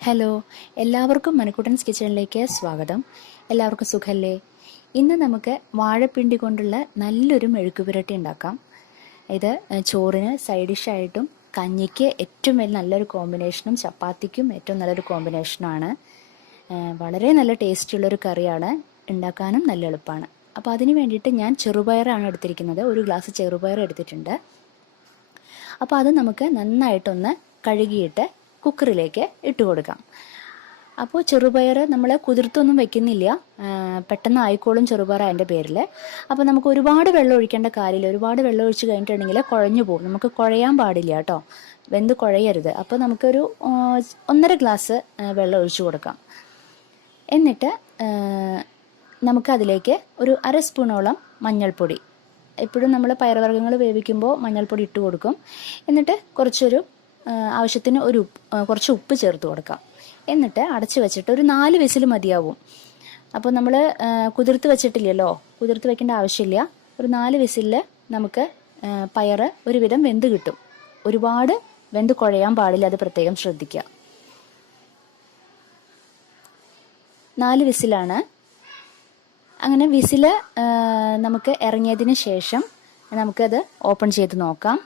Hello, എല്ലാവർക്കും മണിക്കുട്ടൻസ് കിച്ചണിലേക്ക് സ്വാഗതം. എല്ലാവർക്കും സുഖല്ലേ? ഇന്ന് നമുക്ക് വാഴപ്പിണ്ടി കൊണ്ടുള്ള നല്ലൊരു മെഴുക്ക് പുരട്ടി ഉണ്ടാക്കാം. ഇത് ചോറിന് സൈഡ് ഡിഷായിട്ടും കഞ്ഞിക്ക് ഏറ്റവും നല്ലൊരു കോമ്പിനേഷനും ചപ്പാത്തിക്കും ഏറ്റവും നല്ലൊരു കോമ്പിനേഷനുമാണ്. വളരെ നല്ല ടേസ്റ്റുള്ളൊരു കറിയാണ്, ഉണ്ടാക്കാനും നല്ല എളുപ്പമാണ്. അപ്പോൾ അതിന് വേണ്ടിയിട്ട് ഞാൻ ചെറുപയറാണ് എടുത്തിരിക്കുന്നത്. ഒരു ഗ്ലാസ് ചെറുപയർ എടുത്തിട്ടുണ്ട്. അപ്പോൾ അത് നമുക്ക് നന്നായിട്ടൊന്ന് കഴുകിയിട്ട് കുക്കറിലേക്ക് ഇട്ട് കൊടുക്കാം. അപ്പോൾ ചെറുപയർ നമ്മൾ കുതിർത്തൊന്നും വെക്കുന്നില്ല, പെട്ടെന്ന് ആയിക്കോളും ചെറുപയർ അതിൻ്റെ പേരിൽ. അപ്പോൾ നമുക്ക് ഒരുപാട് വെള്ളം ഒഴിക്കേണ്ട കാര്യമില്ല. ഒരുപാട് വെള്ളം ഒഴിച്ച് കഴിഞ്ഞിട്ടുണ്ടെങ്കിൽ കുഴഞ്ഞു പോകും. നമുക്ക് കുഴയാൻ പാടില്ല കേട്ടോ, വെന്ത് കുഴയരുത്. അപ്പോൾ നമുക്കൊരു 1.5 ഗ്ലാസ് വെള്ളം ഒഴിച്ചു കൊടുക്കാം. എന്നിട്ട് നമുക്കതിലേക്ക് ഒരു 1/2 സ്പൂണോളം മഞ്ഞൾപ്പൊടി, എപ്പോഴും നമ്മൾ പയറുവർഗ്ഗങ്ങൾ വേവിക്കുമ്പോൾ മഞ്ഞൾപ്പൊടി ഇട്ട് കൊടുക്കും. എന്നിട്ട് ആവശ്യത്തിന് കുറച്ച് ഉപ്പ് ചേർത്ത് കൊടുക്കാം. എന്നിട്ട് അടച്ച് വെച്ചിട്ട് ഒരു 4 വിസിൽ മതിയാവും. അപ്പോൾ നമ്മൾ കുതിർത്ത് വെച്ചിട്ടില്ലല്ലോ, കുതിർത്ത് വെക്കേണ്ട ആവശ്യമില്ല. ഒരു 4 വിസിലിൽ നമുക്ക് പയർ ഒരുവിധം വെന്ത് കിട്ടും. ഒരുപാട് വെന്ത് കുഴയാൻ പാടില്ല, അത് പ്രത്യേകം ശ്രദ്ധിക്കുക. 4 വിസിലാണ്. അങ്ങനെ വിസില് നമുക്ക് ഇറങ്ങിയതിന് ശേഷം നമുക്കത് ഓപ്പൺ ചെയ്ത് നോക്കാം.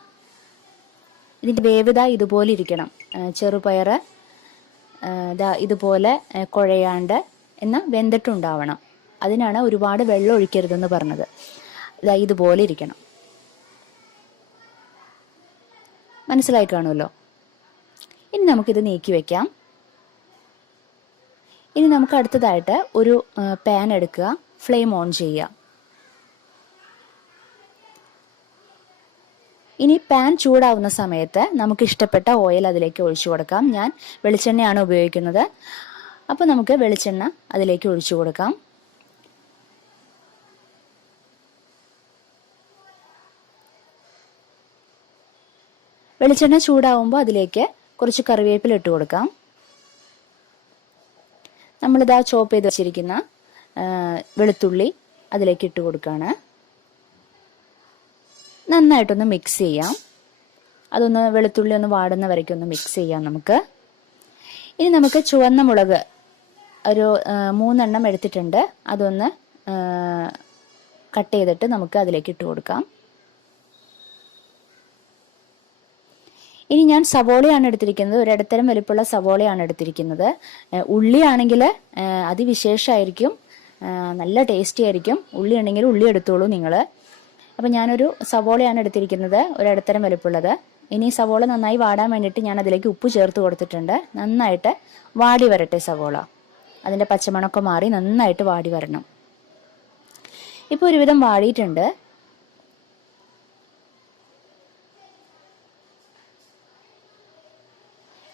ഇതിൻ്റെ വേവ് ഇതുപോലെ ഇരിക്കണം. ചെറുപയർ ഇതുപോലെ കുഴയാണ്ട് എന്നാൽ വെന്തിട്ടുണ്ടാവണം. അതിനാണ് ഒരുപാട് വെള്ളം ഒഴിക്കരുതെന്ന് പറഞ്ഞത്. ഇതുപോലെ ഇരിക്കണം. മനസ്സിലായി കാണുമല്ലോ. ഇനി നമുക്കിത് നീക്കി വെക്കാം. ഇനി നമുക്ക് അടുത്തതായിട്ട് ഒരു പാൻ എടുക്കുക, ഫ്ലെയിം ഓൺ ചെയ്യുക. ഇനി പാൻ ചൂടാവുന്ന സമയത്ത് നമുക്ക് ഇഷ്ടപ്പെട്ട ഓയിൽ അതിലേക്ക് ഒഴിച്ചു കൊടുക്കാം. ഞാൻ വെളിച്ചെണ്ണയാണ് ഉപയോഗിക്കുന്നത്. അപ്പോൾ നമുക്ക് വെളിച്ചെണ്ണ അതിലേക്ക് ഒഴിച്ചു കൊടുക്കാം. വെളിച്ചെണ്ണ ചൂടാവുമ്പോൾ അതിലേക്ക് കുറച്ച് കറിവേപ്പില ഇട്ട് കൊടുക്കാം. നമ്മളിതാ ചോപ്പ് ചെയ്ത് വെച്ചിരിക്കുന്ന വെളുത്തുള്ളി അതിലേക്ക് ഇട്ട് കൊടുക്കുകയാണ്. നന്നായിട്ടൊന്ന് മിക്സ് ചെയ്യാം. അതൊന്ന് വെളുത്തുള്ളി ഒന്ന് വാടുന്ന വരയ്ക്കും ഒന്ന് മിക്സ് ചെയ്യാം നമുക്ക്. ഇനി നമുക്ക് ചുവന്ന മുളക് ഒരു 3 എണ്ണം എടുത്തിട്ടുണ്ട്. അതൊന്ന് കട്ട് ചെയ്തിട്ട് നമുക്ക് അതിലേക്ക് ഇട്ട് കൊടുക്കാം. ഇനി ഞാൻ സവോളയാണ് എടുത്തിരിക്കുന്നത്. ഒരിടത്തരം വലിപ്പമുള്ള സവോളയാണ് എടുത്തിരിക്കുന്നത്. ഉള്ളിയാണെങ്കിൽ അതിവിശേഷമായിരിക്കും, നല്ല ടേസ്റ്റി ആയിരിക്കും. ഉള്ളി ഉണ്ടെങ്കിൽ ഉള്ളി എടുത്തോളൂ നിങ്ങൾ. അപ്പം ഞാനൊരു സവോളയാണ് എടുത്തിരിക്കുന്നത്, ഒരിടത്തരം വലിപ്പമുള്ളത്. ഇനി സവോള നന്നായി വാടാൻ വേണ്ടിയിട്ട് ഞാൻ അതിലേക്ക് ഉപ്പ് ചേർത്ത് കൊടുത്തിട്ടുണ്ട്. നന്നായിട്ട് വാടി വരട്ടെ സവോള. അതിൻ്റെ പച്ചമണമൊക്കെ മാറി നന്നായിട്ട് വാടി വരണം. ഇപ്പോൾ ഒരുവിധം വാടിയിട്ടുണ്ട്.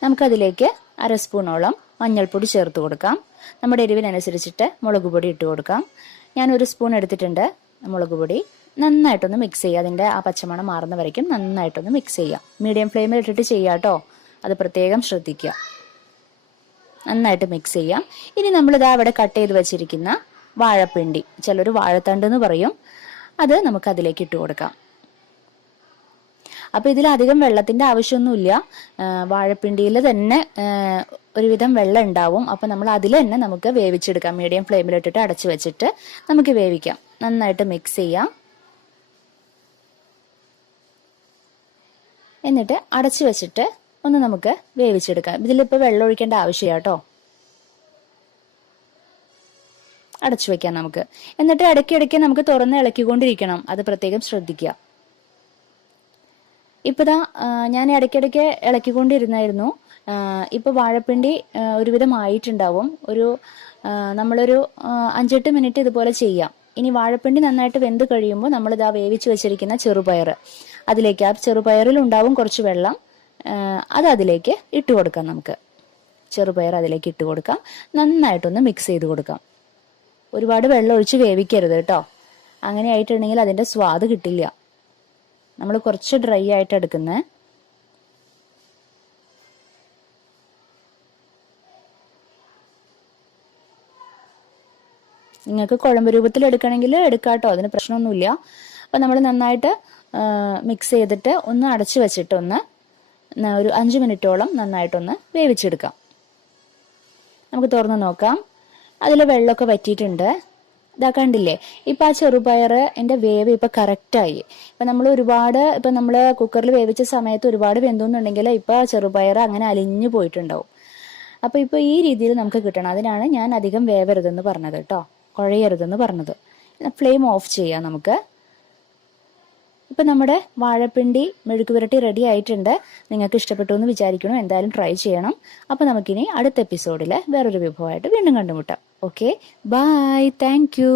നമുക്കതിലേക്ക് 1/2 സ്പൂണോളം മഞ്ഞൾപ്പൊടി ചേർത്ത് കൊടുക്കാം. നമ്മുടെ എരിവിനനുസരിച്ചിട്ട് മുളക് പൊടി ഇട്ട് കൊടുക്കാം. ഞാൻ 1 സ്പൂൺ എടുത്തിട്ടുണ്ട് മുളക് പൊടി. നന്നായിട്ടൊന്ന് മിക്സ് ചെയ്യുക. അതിൻ്റെ ആ പച്ചമണം മാറുന്ന വരയ്ക്കും നന്നായിട്ടൊന്ന് മിക്സ് ചെയ്യുക. മീഡിയം ഫ്ലെയിമിൽ ഇട്ടിട്ട് ചെയ്യുക കേട്ടോ, അത് പ്രത്യേകം ശ്രദ്ധിക്കുക. നന്നായിട്ട് മിക്സ് ചെയ്യാം. ഇനി നമ്മളിതാ അവിടെ കട്ട് ചെയ്ത് വെച്ചിരിക്കുന്ന വാഴപ്പിണ്ടി, ചിലർ വാഴത്തണ്ട് എന്ന് പറയും, അത് നമുക്ക് അതിലേക്ക് ഇട്ട് കൊടുക്കാം. അപ്പോൾ ഇതിലധികം വെള്ളത്തിൻ്റെ ആവശ്യമൊന്നുമില്ല. വാഴപ്പിണ്ടിയിൽ തന്നെ ഒരുവിധം വെള്ളം ഉണ്ടാവും. അപ്പോൾ നമ്മൾ അതിൽ തന്നെ നമുക്ക് വേവിച്ചെടുക്കാം. മീഡിയം ഫ്ലെയിമിലിട്ടിട്ട് അടച്ചു വെച്ചിട്ട് നമുക്ക് വേവിക്കാം. നന്നായിട്ട് മിക്സ് ചെയ്യാം. എന്നിട്ട് അടച്ചു വെച്ചിട്ട് ഒന്ന് നമുക്ക് വേവിച്ചെടുക്കാം. ഇതിലിപ്പോൾ വെള്ളം ഒഴിക്കേണ്ട ആവശ്യമില്ല കേട്ടോ. അടച്ചു വെക്കാം നമുക്ക്. എന്നിട്ട് ഇടയ്ക്കിടയ്ക്ക് നമുക്ക് തുറന്ന് ഇളക്കിക്കൊണ്ടിരിക്കണം, അത് പ്രത്യേകം ശ്രദ്ധിക്കുക. ഇപ്പതാ ഞാൻ ഇടയ്ക്കിടയ്ക്ക് ഇളക്കിക്കൊണ്ടിരുന്നായിരുന്നു. ഇപ്പോൾ വാഴപ്പിണ്ടി ഒരുവിധം ആയിട്ടുണ്ടാവും. നമ്മളൊരു 5-8 മിനിറ്റ് ഇതുപോലെ ചെയ്യാം. ഇനി വാഴപ്പിണ്ടി നന്നായിട്ട് വെന്ത് കഴിയുമ്പോൾ നമ്മളിതാ വേവിച്ച് വെച്ചിരിക്കുന്ന ചെറുപയർ അതിലേക്ക്, ആ ചെറുപയറിൽ ഉണ്ടാവും കുറച്ച് വെള്ളം, അത് അതിലേക്ക് ഇട്ട് കൊടുക്കാം. നമുക്ക് ചെറുപയർ അതിലേക്ക് ഇട്ട് കൊടുക്കാം. നന്നായിട്ടൊന്ന് മിക്സ് ചെയ്ത് കൊടുക്കാം. ഒരുപാട് വെള്ളം ഒഴിച്ച് വേവിക്കരുത് കേട്ടോ, അങ്ങനെ ആയിട്ടുണ്ടെങ്കിൽ അതിൻ്റെ സ്വാദ് കിട്ടില്ല. നമ്മൾ കുറച്ച് ഡ്രൈ ആയിട്ട് എടുക്കുന്നത്. നിങ്ങൾക്ക് കുഴമ്പ് രൂപത്തിൽ എടുക്കണമെങ്കിൽ എടുക്കാട്ടോ, അതിന് പ്രശ്നമൊന്നുമില്ല. അപ്പം നമ്മൾ നന്നായിട്ട് മിക്സ് ചെയ്തിട്ട് ഒന്ന് അടച്ചു വെച്ചിട്ട് ഒരു 5 മിനിറ്റോളം നന്നായിട്ടൊന്ന് വേവിച്ചെടുക്കാം. നമുക്ക് തുറന്ന് നോക്കാം. അതിൽ വെള്ളമൊക്കെ വറ്റിയിട്ടുണ്ട്. ഇതാ കണ്ടില്ലേ, ഇപ്പം ആ ചെറുപയർ എൻ്റെ വേവ് ഇപ്പം കറക്റ്റായി. ഇപ്പം നമ്മൾ ഒരുപാട് ഇപ്പം നമ്മൾ കുക്കറിൽ വേവിച്ച സമയത്ത് ഒരുപാട് വെന്തോന്നുണ്ടെങ്കിൽ ഇപ്പം ചെറുപയർ അങ്ങനെ അലിഞ്ഞു പോയിട്ടുണ്ടാവും. അപ്പോൾ ഇപ്പോൾ ഈ രീതിയിൽ നമുക്ക് കിട്ടണം. അതിനാണ് ഞാൻ അധികം വേവരുതെന്ന് പറഞ്ഞത് കേട്ടോ, കുഴയരുതെന്ന് പറഞ്ഞത്. ഫ്ലെയിം ഓഫ് ചെയ്യാം നമുക്ക്. ഇപ്പം നമ്മുടെ വാഴപ്പിണ്ടി മെഴുക്ക് പുരട്ടി റെഡി ആയിട്ടുണ്ട്. നിങ്ങൾക്ക് ഇഷ്ടപ്പെട്ടു എന്ന് വിചാരിക്കണം. എന്തായാലും ട്രൈ ചെയ്യണം. അപ്പോൾ നമുക്കിനി അടുത്ത എപ്പിസോഡിൽ വേറൊരു വിഭവമായിട്ട് വീണ്ടും കണ്ടുമുട്ടാം. Okay, bye, thank U.